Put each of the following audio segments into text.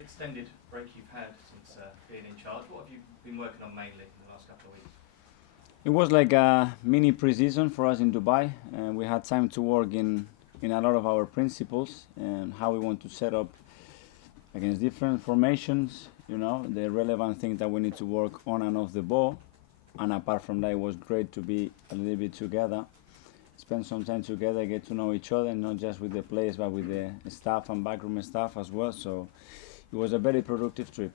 extended break you've had since being in charge. What have you been working on mainly in the last couple of weeks? It was like a mini pre-season for us in Dubai, and we had time to work in a lot of our principles and how we want to set up against different formations. The relevant things that we need to work on and off the ball. And apart from that, it was great to be a little bit together, spend some time together, get to know each other, not just with the players but with the staff and backroom staff as well. So it was a very productive trip.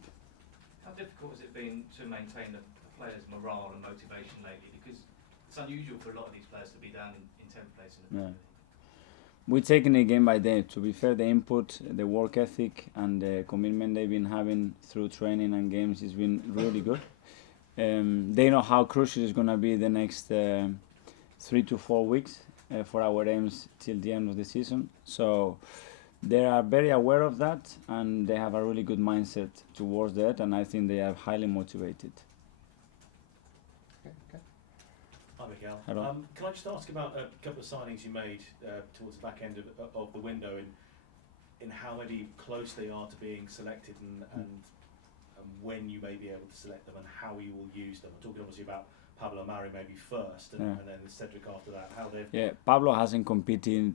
How difficult has it been to maintain the players' morale and motivation lately? Because it's unusual for a lot of these players to be down in 10th place in the Premier League. We're taking it game by day. To be fair, the input, the work ethic and the commitment they've been having through training and games has been really good. They know how crucial it's going to be the next 3 to 4 weeks for our aims till the end of the season. So they are very aware of that, and they have a really good mindset towards that, and I think they are highly motivated. Okay. Hi, Mikel. Hello. Can I just ask about a couple of signings you made towards the back end of the window, in how many close they are to being selected, and when you may be able to select them and how you will use them? I'm talking obviously about Pablo Mari maybe first, and then Cedric after that. How they? Yeah, Pablo hasn't competed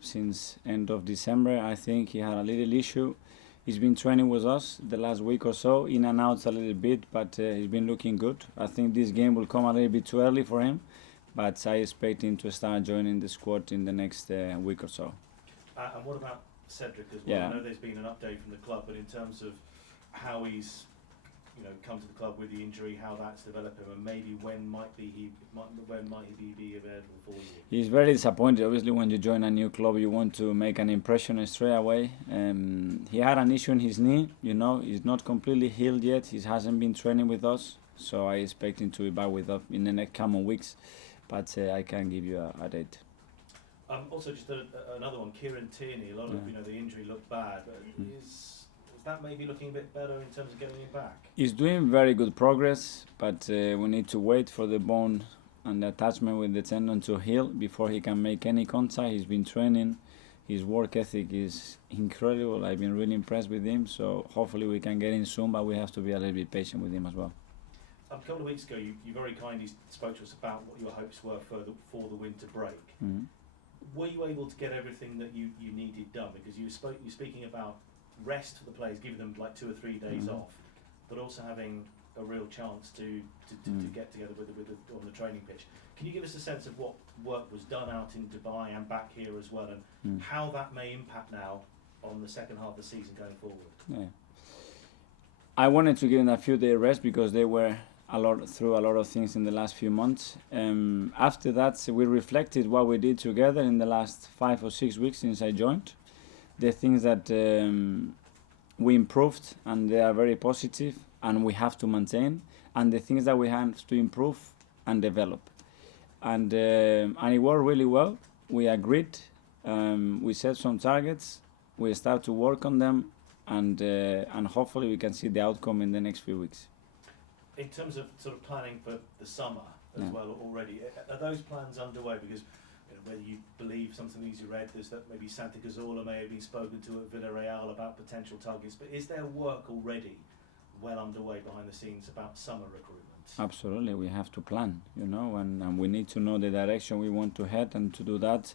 since end of December. I think he had a little issue. He's been training with us the last week or so, in and out a little bit, but he's been looking good. I think this game will come a little bit too early for him, but I expect him to start joining the squad in the next week or so. And what about Cedric as well? Yeah. I know there's been an update from the club, but in terms of how he's come to the club with the injury, how that's developed him, and maybe when might he be available for you? He's very disappointed. Obviously, when you join a new club, you want to make an impression straight away. He had an issue in his knee. He's not completely healed yet. He hasn't been training with us, so I expect him to be back with us in the next coming weeks. But I can't give you a date. Also, just another one, Kieran Tierney. A lot of the injury looked bad, but is that maybe looking a bit better in terms of getting him back? He's doing very good progress, but we need to wait for the bone and the attachment with the tendon to heal before he can make any contact. He's been training. His work ethic is incredible. I've been really impressed with him, so hopefully we can get in soon, but we have to be a little bit patient with him as well. A couple of weeks ago, you very kindly spoke to us about what your hopes were for the winter break. Mm-hmm. Were you able to get everything that you needed done? Because you're speaking about rest for the players, giving them like 2 or 3 days off, but also having a real chance to get together on the training pitch. Can you give us a sense of what work was done out in Dubai and back here as well, and how that may impact now on the second half of the season going forward? Yeah. I wanted to give them a few days rest because they were through a lot of things in the last few months. After that, we reflected what we did together in the last 5 or 6 weeks since I joined. The things that we improved, and they are very positive, and we have to maintain, and the things that we have to improve and develop. And it worked really well. We agreed. We set some targets. We start to work on them, and hopefully we can see the outcome in the next few weeks. In terms of sort of planning for the summer as well already, are those plans underway? Because whether you believe some things you read, there's that maybe Santi Cazorla may have been spoken to at Villarreal about potential targets, but is there work already well underway behind the scenes about summer recruitment? Absolutely, we have to plan, and we need to know the direction we want to head, and to do that,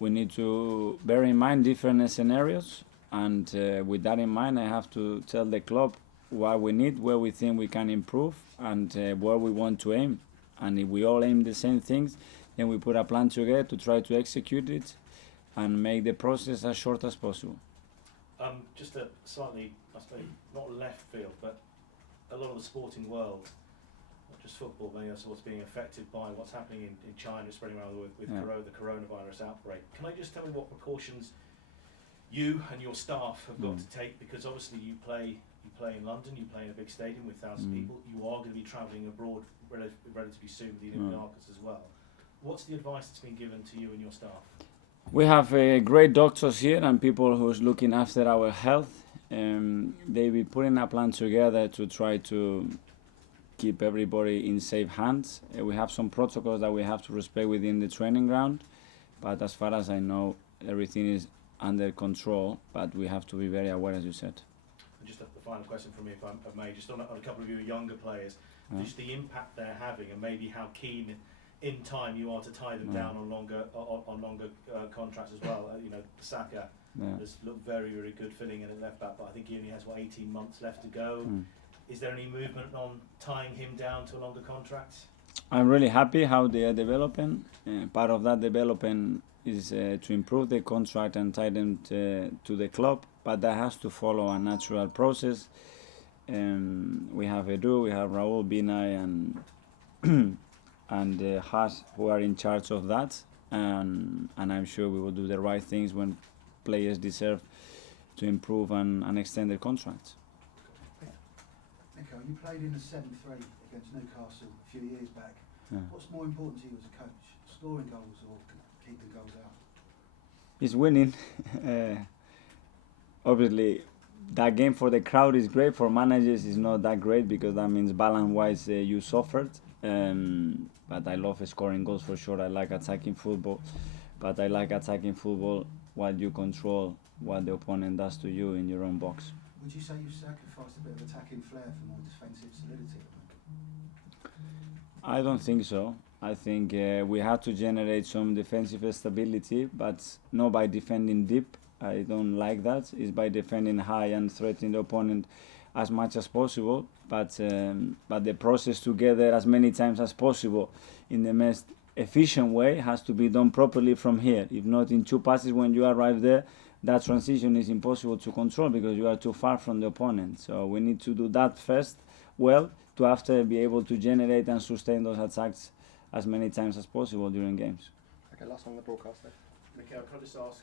we need to bear in mind different scenarios, and with that in mind, I have to tell the club what we need, where we think we can improve, and where we want to aim. And if we all aim the same things, then we put a plan together to try to execute it and make the process as short as possible. Just a slightly, I suppose, not left field, but a lot of the sporting world, not just football, many other sports, being affected by what's happening in China, spreading around with the coronavirus outbreak. Can I just tell me what precautions you and your staff have got to take? Because obviously you play in London, you play in a big stadium with thousands of people, you are going to be travelling abroad relatively soon with the Olympic markets as well. What's the advice that's been given to you and your staff? We have great doctors here and people who's looking after our health. They'll be putting a plan together to try to keep everybody in safe hands. We have some protocols that we have to respect within the training ground, but as far as I know, everything is under control, but we have to be very aware, as you said. And just the final question from me, if I may, just on a couple of your younger players, just the impact they're having, and maybe how keen in time you are to tie them down on longer contracts as well. You know, Saka has looked very, very good filling in at left back, but I think he only has 18 months left to go. Is there any movement on tying him down to a longer contract? I'm really happy how they are developing. Part of that development is to improve the contract and tie them to the club, but that has to follow a natural process. We have Edu, we have Raul, Binay, and Haas, who are in charge of that, and I'm sure we will do the right things when players deserve to improve and extend their contracts. Mikel, you played in a 7-3 against Newcastle a few years back. What's more important to you as a coach, scoring goals or keeping goals out? It's winning. Obviously, that game for the crowd is great. For managers, it's not that great because that means balance-wise you suffered. But I love scoring goals for sure. I like attacking football, but I like attacking football while you control what the opponent does to you in your own box. Would you say you've sacrificed a bit of attacking flair for more defensive solidity? I don't think so. I think we had to generate some defensive stability, but not by defending deep. I don't like that. It's by defending high and threatening the opponent as much as possible. But the process to get there as many times as possible in the most efficient way has to be done properly from here. If not in 2 passes when you arrive there, that transition is impossible to control because you are too far from the opponent. So we need to do that first well to after be able to generate and sustain those attacks as many times as possible during games. Okay, last one on the broadcast then. Mikel, can I just ask,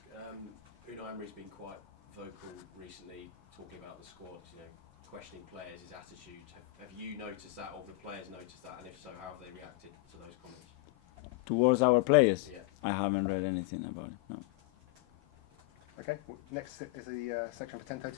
Unai Emery's been quite vocal recently talking about the squad, you know, questioning players, his attitude. Have you noticed that, or have the players noticed that, and if so, how have they reacted to those comments? Towards our players? Yeah. I haven't read anything about it, no. Okay, next is the section for 10:32.